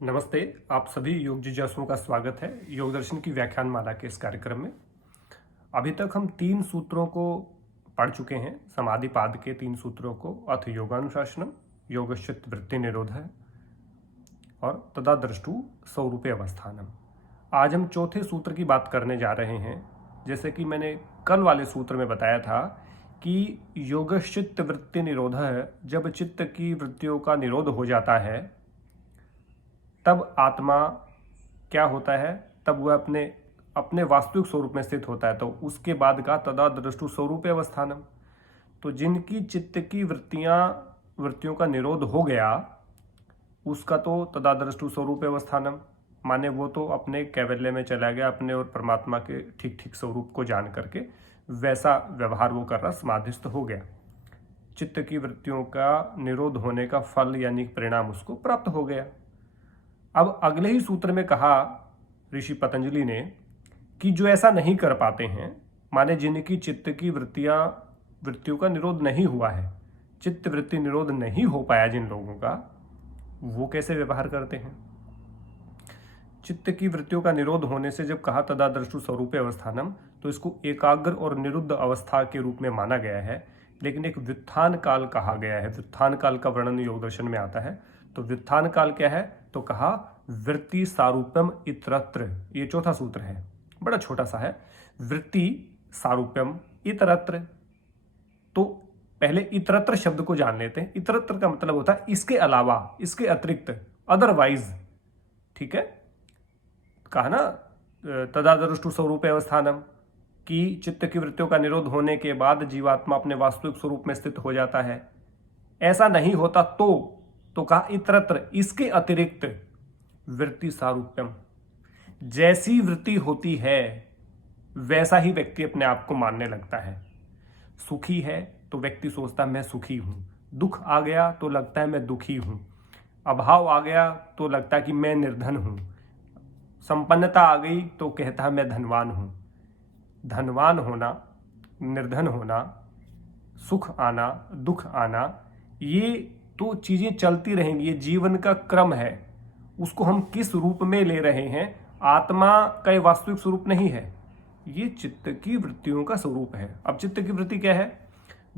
नमस्ते। आप सभी योग जिज्ञासुओं का स्वागत है योग दर्शन की व्याख्यान माला के इस कार्यक्रम में। अभी तक हम 3 सूत्रों को पढ़ चुके हैं, समाधिपाद के 3 सूत्रों को, अथ योगानुशासनम, योगश्चित्त वृत्ति निरोध और तदा द्रष्टु स्वरूपे अवस्थानम। आज हम चौथे सूत्र की बात करने जा रहे हैं। जैसे कि मैंने कल वाले सूत्र में बताया था कि योगश्चित्त वृत्ति निरोध है, जब चित्त की वृत्तियों का निरोध हो जाता है तब आत्मा क्या होता है, तब वह अपने अपने वास्तविक स्वरूप में स्थित होता है। तो उसके बाद का तदा द्रष्टु स्वरूप अवस्थानम। तो जिनकी चित्त की वृत्तियों का निरोध हो गया उसका तो तदा द्रष्टु स्वरूप अवस्थानम, माने वो तो अपने कैवल्य में चला गया, अपने और परमात्मा के ठीक ठीक स्वरूप को जान करके वैसा व्यवहार वो कर रहा, समाधिस्थ हो गया। चित्त की वृत्तियों का निरोध होने का फल यानी परिणाम उसको प्राप्त हो गया। अब अगले ही सूत्र में कहा ऋषि पतंजलि ने कि जो ऐसा नहीं कर पाते हैं, माने जिनकी चित्त की वृत्तियों का निरोध नहीं हुआ है, चित्त वृत्ति निरोध नहीं हो पाया जिन लोगों का, वो कैसे व्यवहार करते हैं। चित्त की वृत्तियों का निरोध होने से जब कहा तदा द्रष्टु स्वरूपे अवस्थानम, तो इसको एकाग्र और निरुद्ध अवस्था के रूप में माना गया है। लेकिन एक व्युत्थान काल कहा गया है। व्युत्थान काल का वर्णन योग दर्शन में आता है। तो व्युत्थान काल क्या है, तो कहा वृत्ति सारूप्यम इतरत्र। ये चौथा सूत्र है, बड़ा छोटा सा है। वृत्ति सारूप्यम इतरत्र। तो पहले इतरत्र शब्द को जान लेते हैं। इतरत्र का मतलब होता है इसके अलावा, इसके अतिरिक्त, अदरवाइज। ठीक है, कहा ना तदा द्रष्टु स्वरूप अवस्थानम, कि चित्त की वृत्तियों का निरोध होने के बाद जीवात्मा अपने वास्तविक स्वरूप में स्थित हो जाता है। ऐसा नहीं होता तो कहा इतरत्र, इसके अतिरिक्त वृत्ति सारूप्यम। जैसी वृत्ति होती है वैसा ही व्यक्ति अपने आप को मानने लगता है। सुखी है तो व्यक्ति सोचता है मैं सुखी हूं, दुख आ गया तो लगता है मैं दुखी हूं, अभाव आ गया तो लगता है कि मैं निर्धन हूं, संपन्नता आ गई तो कहता है मैं धनवान हूं। धनवान होना, निर्धन होना, सुख आना, दुख आना, ये तो चीजें चलती रहेंगी, ये जीवन का क्रम है। उसको हम किस रूप में ले रहे हैं, आत्मा का ये वास्तविक स्वरूप नहीं है, ये चित्त की वृत्तियों का स्वरूप है। अब चित्त की वृत्ति क्या है,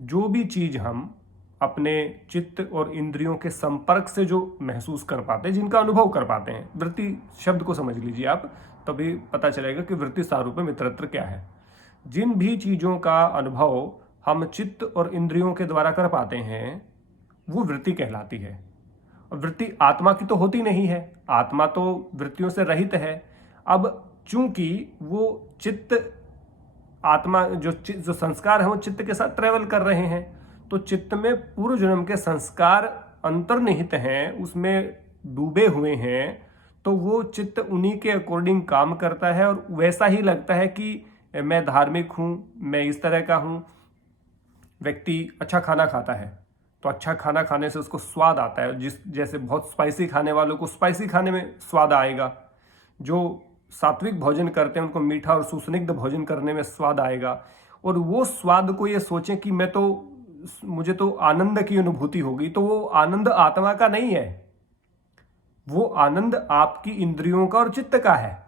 जो भी चीज हम अपने चित्त और इंद्रियों के संपर्क से जो महसूस कर पाते हैं, जिनका अनुभव कर पाते हैं। वृत्ति शब्द को समझ लीजिए आप, तभी पता चलेगा कि वृत्ति सारूप्यम इतरत्र क्या है। जिन भी चीजों का अनुभव हम चित्त और इंद्रियों के द्वारा कर पाते हैं वो वृत्ति कहलाती है। और वृत्ति आत्मा की तो होती नहीं है, आत्मा तो वृत्तियों से रहित है। अब चूंकि वो चित्त, आत्मा जो संस्कार है वो चित्त के साथ ट्रेवल कर रहे हैं, तो चित्त में पूर्व जन्म के संस्कार अंतर्निहित हैं, उसमें डूबे हुए हैं। तो वो चित्त उन्हीं के अकॉर्डिंग काम करता है और वैसा ही लगता है कि मैं धार्मिक हूं, मैं इस तरह का हूं। व्यक्ति अच्छा खाना खाता है तो अच्छा खाना खाने से उसको स्वाद आता है, जैसे बहुत स्पाइसी खाने वालों को स्पाइसी खाने में स्वाद आएगा, जो सात्विक भोजन करते हैं उनको मीठा और सुस्निग्ध भोजन करने में स्वाद आएगा। और वो स्वाद को ये सोचें कि मुझे तो आनंद की अनुभूति होगी, तो वो आनंद आत्मा का नहीं है, वो आनंद आपकी इंद्रियों का और चित्त का है।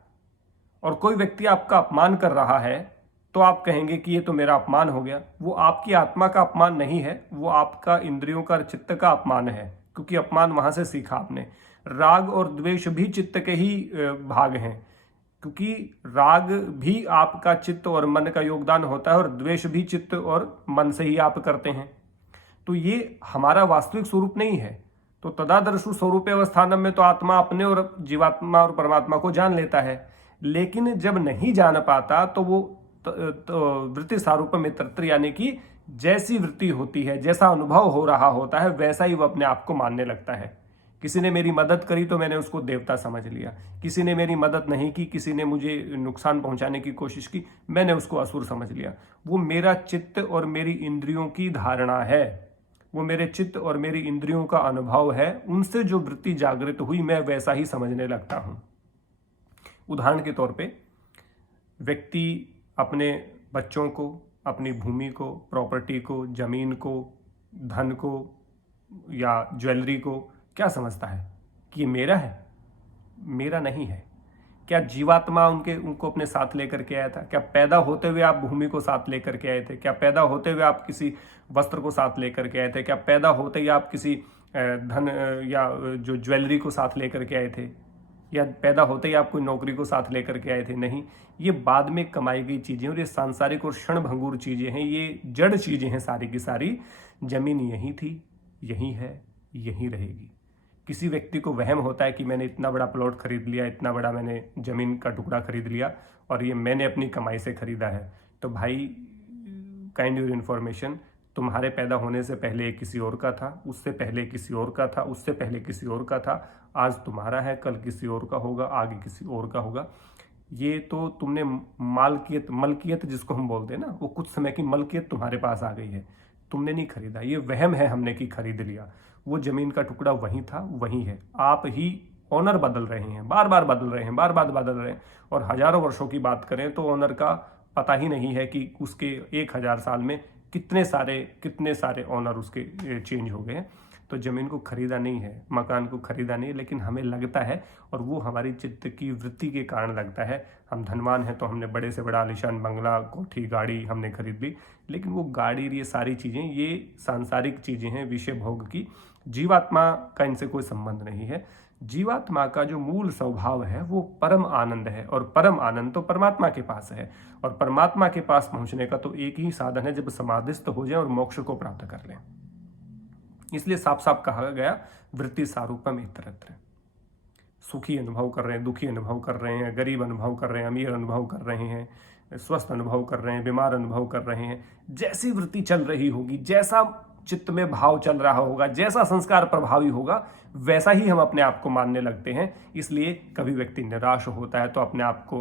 और कोई व्यक्ति आपका अपमान कर रहा है तो आप कहेंगे कि ये तो मेरा अपमान हो गया। वो आपकी आत्मा का अपमान नहीं है, वो आपका इंद्रियों का चित्त का अपमान है, क्योंकि अपमान वहां से सीखा आपने। राग और द्वेष भी चित्त के ही भाग हैं, क्योंकि राग भी आपका चित्त और मन का योगदान होता है और द्वेष भी चित्त और मन से ही आप करते हैं। तो ये हमारा वास्तविक स्वरूप नहीं है। तो तदा द्रष्टु स्वरूप अवस्थानम में तो आत्मा अपने और जीवात्मा और परमात्मा को जान लेता है, लेकिन जब नहीं जान पाता तो वो वृत्ति सारूप्यम इतरत्र, यानी कि जैसी वृत्ति होती है, जैसा अनुभव हो रहा होता है, वैसा ही वो अपने आप को मानने लगता है। किसी ने मेरी मदद करी तो मैंने उसको देवता समझ लिया, किसी ने मेरी मदद नहीं की, किसी ने मुझे नुकसान पहुंचाने की कोशिश की, मैंने उसको असुर समझ लिया। वो मेरा चित्त और मेरी इंद्रियों की धारणा है, वो मेरे चित्त और मेरी इंद्रियों का अनुभव है। उनसे जो वृत्ति जागृत हुई मैं वैसा ही समझने लगता हूं। उदाहरण के तौर पे व्यक्ति अपने बच्चों को, अपनी भूमि को, प्रॉपर्टी को, जमीन को, धन को या ज्वेलरी को क्या समझता है कि ये मेरा है। मेरा नहीं है। क्या जीवात्मा उनको अपने साथ लेकर के आया था? क्या पैदा होते हुए आप भूमि को साथ लेकर के आए थे? क्या पैदा होते हुए आप किसी वस्त्र को साथ लेकर के आए थे? क्या पैदा होते ही आप किसी धन या जो ज्वेलरी को साथ लेकर के आए थे? या पैदा होते ही आप कोई नौकरी को साथ लेकर के आए थे? नहीं, ये बाद में कमाई गई चीजें और ये सांसारिक और क्षण भंगुर चीजें हैं, ये जड़ चीजें हैं सारी की सारी। जमीन यही थी, यही है, यही रहेगी। किसी व्यक्ति को वहम होता है कि मैंने इतना बड़ा प्लॉट खरीद लिया, इतना बड़ा मैंने जमीन का टुकड़ा खरीद लिया और ये मैंने अपनी कमाई से खरीदा है। तो भाई, काइंड योर इन्फॉर्मेशन, तुम्हारे पैदा होने से पहले किसी और का था, उससे पहले किसी और का था, उससे पहले किसी और का था। आज तुम्हारा है, कल किसी और का होगा, आगे किसी और का होगा। ये तो तुमने मलकियत जिसको हम बोलते हैं ना, वो कुछ समय की मलकियत तुम्हारे पास आ गई है, तुमने नहीं खरीदा। ये वहम है हमने कि खरीद लिया। वो जमीन का टुकड़ा वहीं था, वहीं है। आप ही ओनर बदल रहे हैं, बार बार बदल रहे हैं, बार बार बदल रहे हैं। और हजारों वर्षों की बात करें तो ओनर का पता ही नहीं है कि उसके 1000 साल में कितने सारे ओनर उसके चेंज हो गए हैं। तो जमीन को खरीदा नहीं है, मकान को खरीदा नहीं, लेकिन हमें लगता है, और वो हमारी चित्त की वृत्ति के कारण लगता है। हम धनवान हैं तो हमने बड़े से बड़ा आलीशान बंगला, कोठी, गाड़ी हमने खरीद ली, लेकिन वो गाड़ी, ये सारी चीज़ें, ये सांसारिक चीज़ें हैं, विषय भोग की। जीवात्मा का इनसे कोई संबंध नहीं है। जीवात्मा का जो मूल स्वभाव है वो परम आनंद है, और परम आनंद तो परमात्मा के पास है। और परमात्मा के पास पहुंचने का तो एक ही साधन है, जब समाधिस्थ हो जाए और मोक्ष को प्राप्त कर लें। इसलिए साफ साफ कहा गया, वृत्ति सारूपम इतरत्र। सुखी अनुभव कर रहे हैं, दुखी अनुभव कर रहे हैं, गरीब अनुभव कर रहे हैं, अमीर अनुभव कर रहे हैं, स्वस्थ अनुभव कर रहे हैं, बीमार अनुभव कर रहे हैं। जैसी वृत्ति चल रही होगी, जैसा चित्त में भाव चल रहा होगा, जैसा संस्कार प्रभावी होगा, वैसा ही हम अपने आप को मानने लगते हैं। इसलिए कभी व्यक्ति निराश होता है तो अपने आप को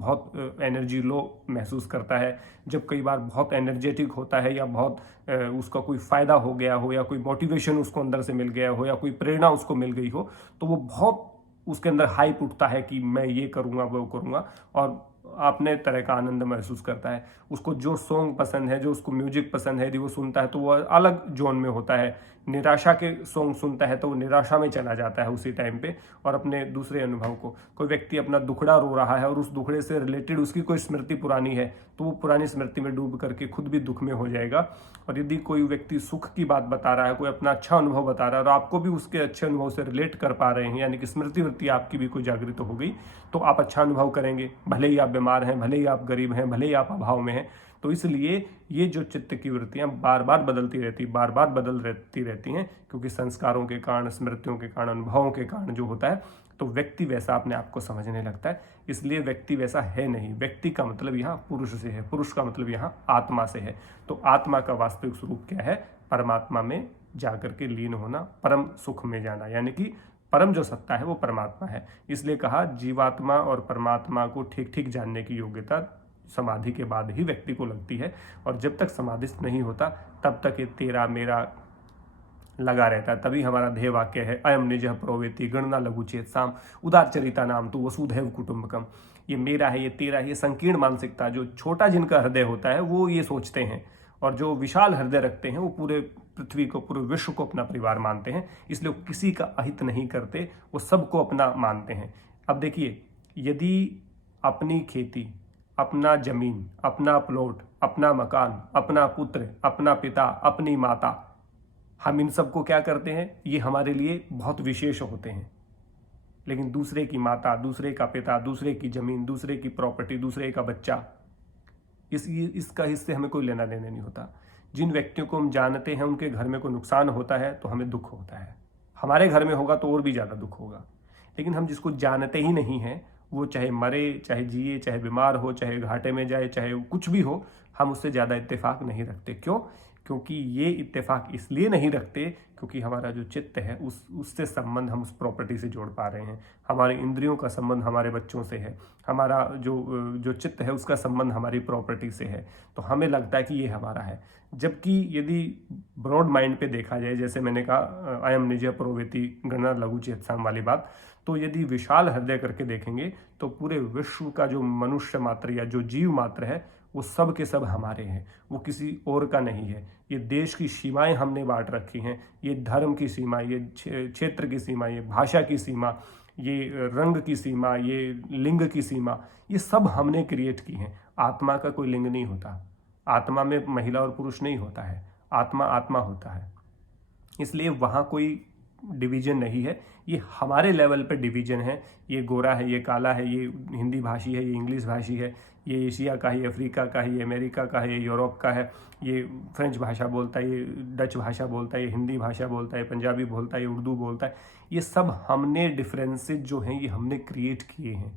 बहुत एनर्जी लो महसूस करता है। जब कई बार बहुत एनर्जेटिक होता है, या बहुत उसका कोई फ़ायदा हो गया हो, या कोई मोटिवेशन उसको अंदर से मिल गया हो, या कोई प्रेरणा उसको मिल गई हो, तो वो बहुत उसके अंदर हाइप उठता है कि मैं ये करूँगा, वो करूँगा, और अपने तरह का आनंद महसूस करता है। उसको जो सॉन्ग पसंद है, जो उसको म्यूजिक पसंद है, यदि वो सुनता है तो वो अलग जोन में होता है। निराशा के सॉन्ग सुनता है तो वो निराशा में चला जाता है उसी टाइम पे, और अपने दूसरे अनुभव को। कोई व्यक्ति अपना दुखड़ा रो रहा है और उस दुखड़े से रिलेटेड उसकी कोई स्मृति पुरानी है, तो वो पुरानी स्मृति में डूब करके खुद भी दुख में हो जाएगा। और यदि कोई व्यक्ति सुख की बात बता रहा है, कोई अपना अच्छा अनुभव बता रहा है, और आपको भी उसके अच्छे अनुभव से रिलेट कर पा रहे हैं, यानी कि स्मृति वृत्ति आपकी भी कोई जागृत हो गई, तो आप अच्छा अनुभव करेंगे, भले ही आप बीमार हैं, भले ही आप गरीब हैं, भले ही आप अभाव में हैं। तो इसलिए ये जो चित्त की वृत्तियां बार बार बदलती रहती हैं, क्योंकि संस्कारों के कारण, स्मृतियों के कारण, अनुभवों के कारण जो होता है, तो व्यक्ति वैसा अपने आप को समझने लगता है। इसलिए व्यक्ति वैसा है नहीं। व्यक्ति का मतलब यहाँ पुरुष से है, पुरुष का मतलब यहाँ आत्मा से है। तो आत्मा का वास्तविक स्वरूप क्या है? परमात्मा में जाकर के लीन होना, परम सुख में जाना, यानी कि परम जो सत्ता है वो परमात्मा है। इसलिए कहा, जीवात्मा और परमात्मा को ठीक ठीक जानने की योग्यता समाधि के बाद ही व्यक्ति को लगती है। और जब तक समाधिस्थ नहीं होता, तब तक ये तेरा मेरा लगा रहता है। तभी हमारा ध्येय वाक्य है, अयम निजः प्रोवेति गणना लघु चेत साम उदारचरिता नाम तो वसुधैव कुटुंबकम। ये मेरा है, ये तेरा है, ये संकीर्ण मानसिकता, जो छोटा जिनका हृदय होता है वो ये सोचते हैं, और जो विशाल हृदय रखते हैं वो पूरे पृथ्वी को, पूरे विश्व को अपना परिवार मानते हैं। इसलिए वो किसी का अहित नहीं करते, वो सबको अपना मानते हैं। अब देखिए, यदि अपनी खेती, अपना जमीन, अपना प्लॉट, अपना मकान, अपना पुत्र, अपना पिता, अपनी माता, हम इन सबको क्या करते हैं? ये हमारे लिए बहुत विशेष होते हैं। लेकिन दूसरे की माता, दूसरे का पिता, दूसरे की जमीन, दूसरे की प्रॉपर्टी, दूसरे का बच्चा, इसका इससे हमें कोई लेना देना नहीं होता। जिन व्यक्तियों को हम जानते हैं उनके घर में कोई नुकसान होता है तो हमें दुख होता है, हमारे घर में होगा तो और भी ज़्यादा दुख होगा। लेकिन हम जिसको जानते ही नहीं हैं, वो चाहे मरे, चाहे जिए, चाहे बीमार हो, चाहे घाटे में जाए, चाहे कुछ भी हो, हम उससे ज़्यादा इत्तेफाक नहीं रखते। क्यों? क्योंकि ये इत्तेफाक इसलिए नहीं रखते क्योंकि हमारा जो चित्त है उससे संबंध हम उस प्रॉपर्टी से जोड़ पा रहे हैं। हमारे इंद्रियों का संबंध हमारे बच्चों से है, हमारा जो चित्त है उसका संबंध हमारी प्रॉपर्टी से है, तो हमें लगता है कि ये हमारा है। जबकि यदि ब्रॉड माइंड पे देखा जाए, जैसे मैंने कहा अयम निजः प्रोवेति गणना लघु चेतसाम वाली बात, तो यदि विशाल हृदय करके देखेंगे तो पूरे विश्व का जो मनुष्य मात्र या जो जीव मात्र है वो सब के सब हमारे हैं, वो किसी और का नहीं है। ये देश की सीमाएं हमने बांट रखी हैं, ये धर्म की सीमा, ये क्षेत्र की सीमा, ये भाषा की सीमा, ये रंग की सीमा, ये लिंग की सीमा, ये सब हमने क्रिएट की हैं। आत्मा का कोई लिंग नहीं होता, आत्मा में महिला और पुरुष नहीं होता है, आत्मा आत्मा होता है। इसलिए वहाँ कोई डिवीजन नहीं है, ये हमारे लेवल पे डिवीजन है। ये गोरा है, ये काला है, ये हिंदी भाषी है, ये इंग्लिश भाषी है, ये एशिया का है, ये अफ्रीका का है, ये अमेरिका का है, ये यूरोप का है, ये फ्रेंच भाषा बोलता है, ये डच भाषा बोलता है, ये हिंदी भाषा बोलता है, पंजाबी बोलता है, ये उर्दू बोलता है। ये सब हमने डिफरेंसेस जो हैं ये हमने क्रिएट किए हैं,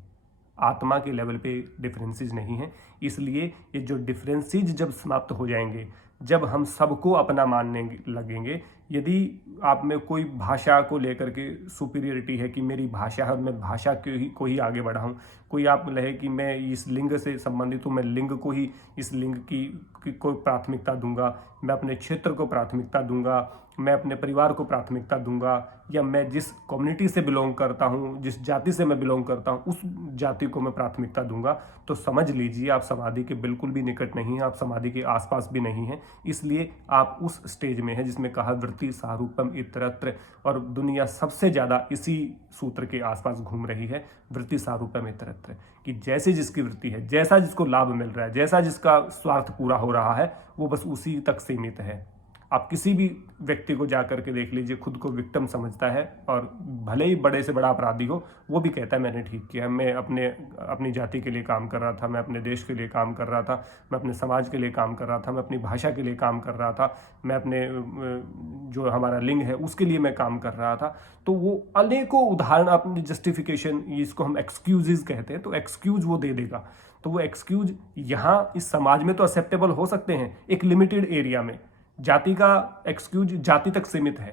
आत्मा के लेवल पे डिफरेंसेस नहीं हैं। इसलिए ये जो डिफरेंसेस जब समाप्त हो जाएंगे, जब हम सबको अपना मानने लगेंगे, यदि आप में कोई भाषा को लेकर के सुपीरियरिटी है कि मेरी भाषा है, मैं भाषा को ही आगे बढ़ाऊं, कोई आप लहे कि मैं इस लिंग से संबंधित हूँ, मैं लिंग को ही, इस लिंग की कोई प्राथमिकता दूंगा, मैं अपने क्षेत्र को प्राथमिकता दूंगा, मैं अपने परिवार को प्राथमिकता दूंगा, या मैं जिस कम्युनिटी से बिलोंग करता हूँ, जिस जाति से मैं बिलोंग करता हूँ, उस जाति को मैं प्राथमिकता दूंगा, तो समझ लीजिए आप समाधि के बिल्कुल भी निकट नहीं हैं, आप समाधि के आसपास भी नहीं हैं। इसलिए आप उस स्टेज में हैं जिसमें कहा वृत्ति सारूपम इतरत्र, और दुनिया सबसे ज़्यादा इसी सूत्र के आसपास घूम रही है, वृत्ति सारूपम इतरत्र, कि जैसे जिसकी वृत्ति है, जैसा जिसको लाभ मिल रहा है, जैसा जिसका स्वार्थ पूरा हो रहा है, वो बस उसी तक सीमित है। आप किसी भी व्यक्ति को जा करके देख लीजिए, खुद को विक्टिम समझता है, और भले ही बड़े से बड़ा अपराधी हो, वो भी कहता है मैंने ठीक किया, मैं अपनी जाति के लिए काम कर रहा था, मैं अपने देश के लिए काम कर रहा था, मैं अपने समाज के लिए काम कर रहा था, मैं अपनी भाषा के लिए काम कर रहा था, मैं अपने जो हमारा लिंग है उसके लिए मैं काम कर रहा था। तो वो अनेकों उदाहरण, अपनी जस्टिफिकेशन, इसको हम एक्सक्यूजेज कहते हैं, तो एक्सक्यूज वो दे देगा। तो वो एक्सक्यूज यहाँ इस समाज में तो एक्सेप्टेबल हो सकते हैं एक लिमिटेड एरिया में, जाति का एक्सक्यूज जाति तक सीमित है,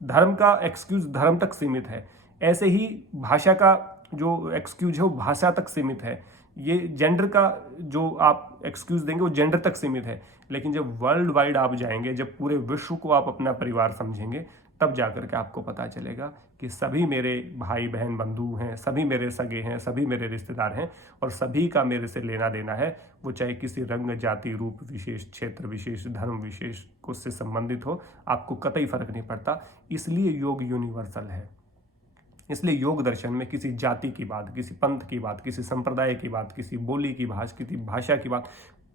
धर्म का एक्सक्यूज धर्म तक सीमित है, ऐसे ही भाषा का जो एक्सक्यूज है वो भाषा तक सीमित है, ये जेंडर का जो आप एक्सक्यूज देंगे वो जेंडर तक सीमित है। लेकिन जब वर्ल्ड वाइड आप जाएंगे, जब पूरे विश्व को आप अपना परिवार समझेंगे, तब जाकर के आपको पता चलेगा कि सभी मेरे भाई बहन बंधु हैं, सभी मेरे सगे हैं, सभी मेरे रिश्तेदार हैं, और सभी का मेरे से लेना देना है, वो चाहे किसी रंग जाति रूप विशेष, क्षेत्र विशेष, धर्म विशेष को से संबंधित हो, आपको कतई फर्क नहीं पड़ता। इसलिए योग यूनिवर्सल है। इसलिए योग दर्शन में किसी जाति की बात, किसी पंथ की बात, किसी संप्रदाय की बात, किसी बोली की किसी भाषा की बात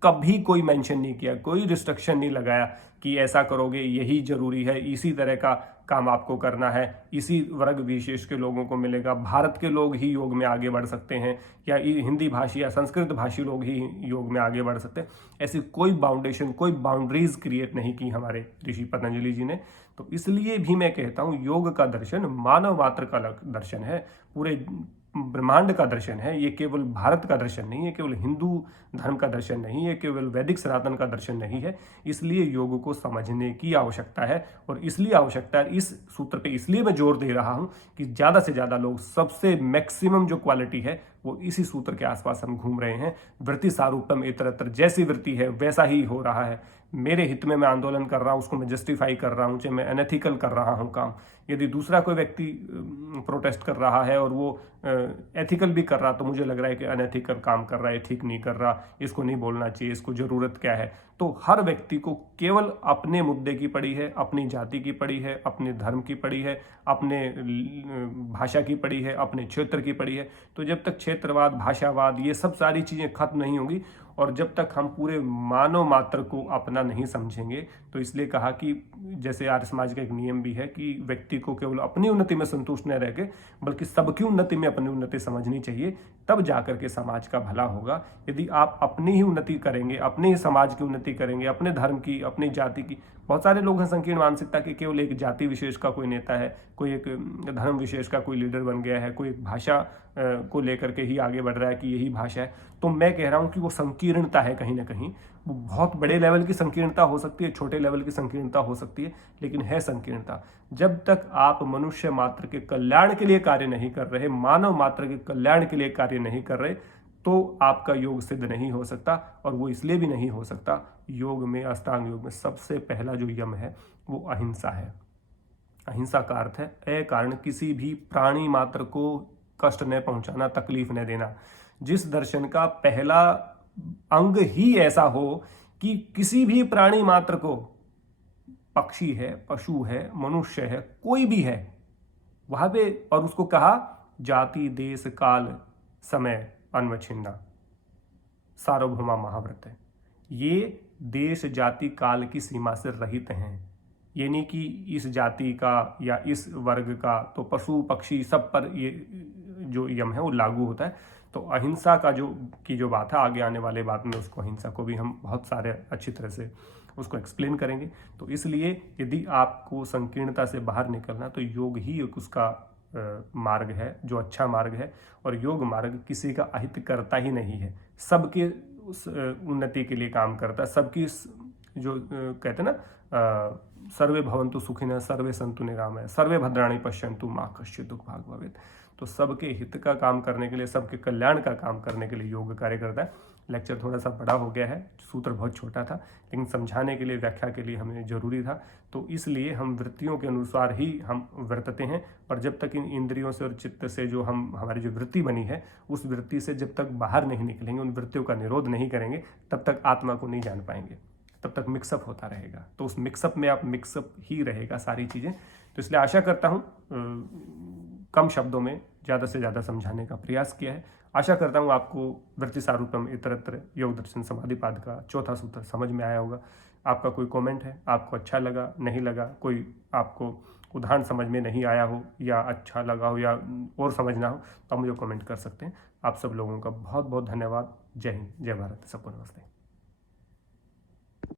कभी कोई मेंशन नहीं किया, कोई रिस्ट्रिक्शन नहीं लगाया कि ऐसा करोगे यही जरूरी है, इसी तरह का काम आपको करना है, इसी वर्ग विशेष के लोगों को मिलेगा, भारत के लोग ही योग में आगे बढ़ सकते हैं, या हिंदी भाषी या संस्कृत भाषी लोग ही योग में आगे बढ़ सकते हैं। ऐसी कोई बाउंडेशन, कोई बाउंड्रीज क्रिएट नहीं की हमारे ऋषि पतंजलि जी ने। तो इसलिए भी मैं कहता हूँ योग का दर्शन मानव मात्र का दर्शन है, पूरे ब्रह्मांड का दर्शन है। ये केवल भारत का दर्शन नहीं है, केवल हिंदू धर्म का दर्शन नहीं है, केवल वैदिक सनातन का दर्शन नहीं है। इसलिए योग को समझने की आवश्यकता है, और इसलिए आवश्यकता है, इस सूत्र पे इसलिए मैं जोर दे रहा हूं कि ज़्यादा से ज़्यादा लोग, सबसे मैक्सिमम जो क्वालिटी है वो इसी सूत्र के आसपास हम घूम रहे हैं। वृत्ति सारूपम इतरत्र, जैसी वृत्ति है वैसा ही हो रहा है, मेरे हित में मैं आंदोलन कर रहा हूँ, उसको मैं जस्टिफाई कर रहा हूँ, चाहे मैं अनएथिकल कर रहा हूँ काम। यदि दूसरा कोई व्यक्ति प्रोटेस्ट कर रहा है और वो एथिकल भी कर रहा, तो मुझे लग रहा है कि अनएथिकल काम कर रहा है, ठीक नहीं कर रहा, इसको नहीं बोलना चाहिए, इसको ज़रूरत क्या है। तो हर व्यक्ति को केवल अपने मुद्दे की पड़ी है, अपनी जाति की पड़ी है, अपने धर्म की पड़ी है, अपने भाषा की पड़ी है, अपने क्षेत्र की पड़ी है। तो जब तक क्षेत्रवाद, भाषावाद, ये सब सारी चीज़ें खत्म नहीं होंगी, और जब तक हम पूरे मानव मात्र को अपना नहीं समझेंगे, तो इसलिए कहा कि जैसे आर्य समाज का एक नियम भी है कि व्यक्ति को केवल अपनी उन्नति में संतुष्ट न रह के, बल्कि सबकी उन्नति में अपनी उन्नति समझनी चाहिए, तब जाकर के समाज का भला होगा। यदि आप अपनी ही उन्नति करेंगे, अपने ही समाज की उन्नति करेंगे, अपने धर्म की, अपनी जाति की, बहुत सारे लोग हैं संकीर्ण मानसिकता के, केवल एक जाति विशेष का कोई नेता है, कोई एक धर्म विशेष का कोई लीडर बन गया है, कोई एक भाषा को लेकर के ही आगे बढ़ रहा है कि यही भाषा है। तो मैं कह रहा हूं कि वो संकीर्णता है, कहीं ना कहीं वो बहुत बड़े लेवल की संकीर्णता हो सकती है, छोटे लेवल की संकीर्णता हो सकती है, लेकिन है संकीर्णता। जब तक आप मनुष्य मात्र के कल्याण के लिए कार्य नहीं कर रहे, मानव मात्र के कल्याण के लिए कार्य नहीं कर रहे, तो आपका योग सिद्ध नहीं हो सकता। और वो इसलिए भी नहीं हो सकता, योग में, अष्टांग योग में सबसे पहला जो यम है वो अहिंसा है। अहिंसा का अर्थ है अकारण किसी भी प्राणी मात्र को कष्ट न पहुंचाना, तकलीफ न देना। जिस दर्शन का पहला अंग ही ऐसा हो कि किसी भी प्राणी मात्र को, पक्षी है, पशु है, मनुष्य है, कोई भी है वहां पे, और उसको कहा जाति देश काल समय अनवच्छिन्ना सार्वभौमा महाव्रत है। ये देश जाति काल की सीमा से रहित हैं। ये नहीं कि इस जाति का या इस वर्ग का, तो पशु पक्षी सब पर ये जो यम है वो लागू होता है। तो अहिंसा का जो बात है, आगे आने वाले बात में उसको, अहिंसा को भी हम बहुत सारे अच्छी तरह से उसको एक्सप्लेन करेंगे। तो इसलिए यदि आपको संकीर्णता से बाहर निकलना, तो योग ही एक उसका मार्ग है जो अच्छा मार्ग है। और योग मार्ग किसी का अहित करता ही नहीं है, सबके उन्नति के लिए काम करता है। सबकी जो कहते हैं ना, सर्वे भवन्तु सुखिनः सर्वे सन्तु निरामयः सर्वे भद्राणि पश्यन्तु मा कश्चित् दुःख भाग् भवेत्। तो सबके हित का काम करने के लिए, सबके कल्याण का काम करने के लिए योग कार्य करता है। लेक्चर थोड़ा सा बड़ा हो गया है, सूत्र बहुत छोटा था, लेकिन समझाने के लिए, व्याख्या के लिए हमें जरूरी था। तो इसलिए हम वृत्तियों के अनुसार ही हम वर्तते हैं। और जब तक इन इंद्रियों से और चित्त से जो हमारी जो वृत्ति बनी है, उस वृत्ति से जब तक बाहर नहीं निकलेंगे, उन वृत्तियों का निरोध नहीं करेंगे, तब तक आत्मा को नहीं जान पाएंगे, तब तक मिक्सअप होता रहेगा। तो उस मिक्सअप में आप मिक्सअप ही रहेगा सारी चीज़ें। तो इसलिए आशा करता हूँ कम शब्दों में ज़्यादा से ज़्यादा समझाने का प्रयास किया है। आशा करता हूँ आपको वृत्ति सारूप्यम इतरत्र योग दर्शन समाधिपाद का चौथा सूत्र समझ में आया होगा। आपका कोई कमेंट है, आपको अच्छा लगा, नहीं लगा, कोई आपको उदाहरण समझ में नहीं आया हो, या अच्छा लगा हो, या और समझना हो, तो आप मुझे कमेंट कर सकते हैं। आप सब लोगों का बहुत बहुत धन्यवाद। जय हिंद, जय भारत, सबको नमस्ते।